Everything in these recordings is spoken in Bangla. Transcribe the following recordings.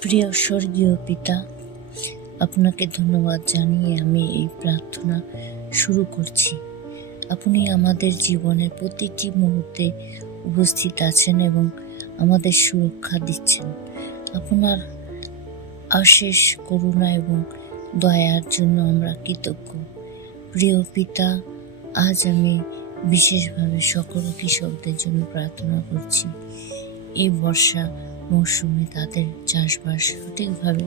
প্রিয় স্বর্গীয় পিতা, আপনাকে ধন্যবাদ জানিয়ে আমি এই প্রার্থনা শুরু করছি। আপনি আমাদের জীবনের প্রতিটি মুহূর্তে উপস্থিত আছেন এবং আমাদের সুরক্ষা দিচ্ছেন। আপনার অশেষ করুণা এবং দয়ার জন্য আমরা কৃতজ্ঞ। প্রিয় পিতা, আজ আমি বিশেষভাবে সকল কৃষকদের জন্য প্রার্থনা করছি। এই বর্ষা মৌসুমে তাদের চাষবাস সঠিকভাবে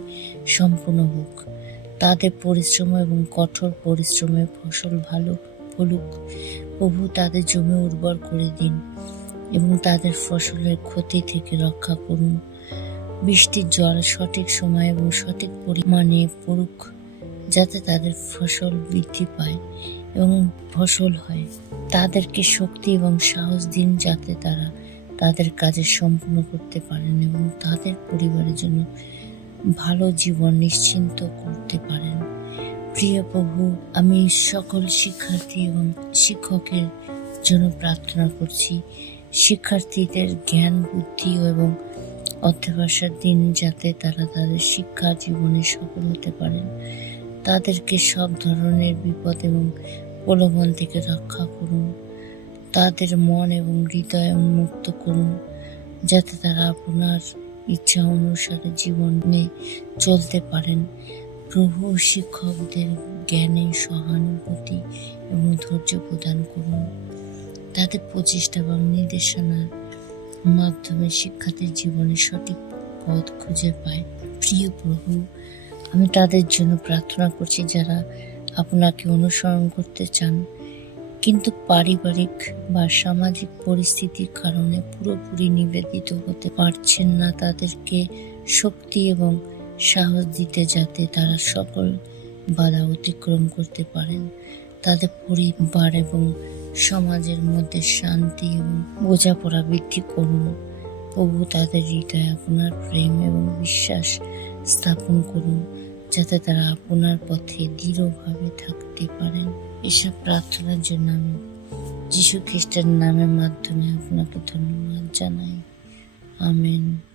সম্পূর্ণ হোক, তাদের পরিশ্রম এবং কঠোর পরিশ্রমের ফসল ভালো ফলুক। প্রভু, তাদের জমি উর্বর করে দিন এবং তাদের ফসলের ক্ষতি থেকে রক্ষা করুন। বৃষ্টির জল সঠিক সময় এবং সঠিক পরিমাণে পড়ুক, যাতে তাদের ফসল বৃদ্ধি পায় এবং ফসল হয়। তাদেরকে শক্তি এবং সাহস দিন, যাতে তারা তাদের কাজে সম্পূর্ণ করতে পারেন এবং তাদের পরিবারের জন্য ভালো জীবন নিশ্চিন্ত করতে পারেন। প্রিয় প্রভু, আমি সকল শিক্ষার্থী এবং শিক্ষকের জন্য প্রার্থনা করছি। শিক্ষার্থীদের জ্ঞান, বুদ্ধি এবং অধ্যবসায় দিন, যাতে তারা তাদের শিক্ষা জীবনে সফল হতে পারেন। তাদেরকে সব ধরনের বিপদ এবং প্রলোভন থেকে রক্ষা করুন। তাদের মন এবং হৃদয় উন্মুক্ত করুন, যাতে তারা আপনার ইচ্ছা অনুসারে জীবনে চলতে পারেন। প্রভু, শিক্ষকদের জ্ঞানে সহানুভূতি এবং ধৈর্য প্রদান করুন। তাদের প্রচেষ্টা এবং নির্দেশনার মাধ্যমে শিক্ষার্থীর জীবনে সঠিক পথ খুঁজে পায়। প্রিয় প্রভু, আমি তাদের জন্য প্রার্থনা করছি যারা আপনাকে অনুসরণ করতে চান কিন্তু পারিবারিক বা সামাজিক পরিস্থিতির কারণে পুরোপুরি নিবেদিত হতে পারছেন না। তাদেরকে শক্তি এবং সাহস দিতে, যাতে তারা সকল বাধা অতিক্রম করতে পারেন। তাদের পরিবার এবং সমাজের মধ্যে শান্তি এবং বোঝাপড়া বৃদ্ধি করুন। প্রভু, তাদের হৃদয়ে আপনার প্রেম এবং বিশ্বাস স্থাপন করুন, যাতে তারা আপনার পথে দৃঢ়ভাবে থাকতে পারেন। এসব প্রার্থনার জন্য আমি যীশু খ্রিস্টের নামের মাধ্যমে আপনাকে ধন্যবাদ জানাই। আমেন।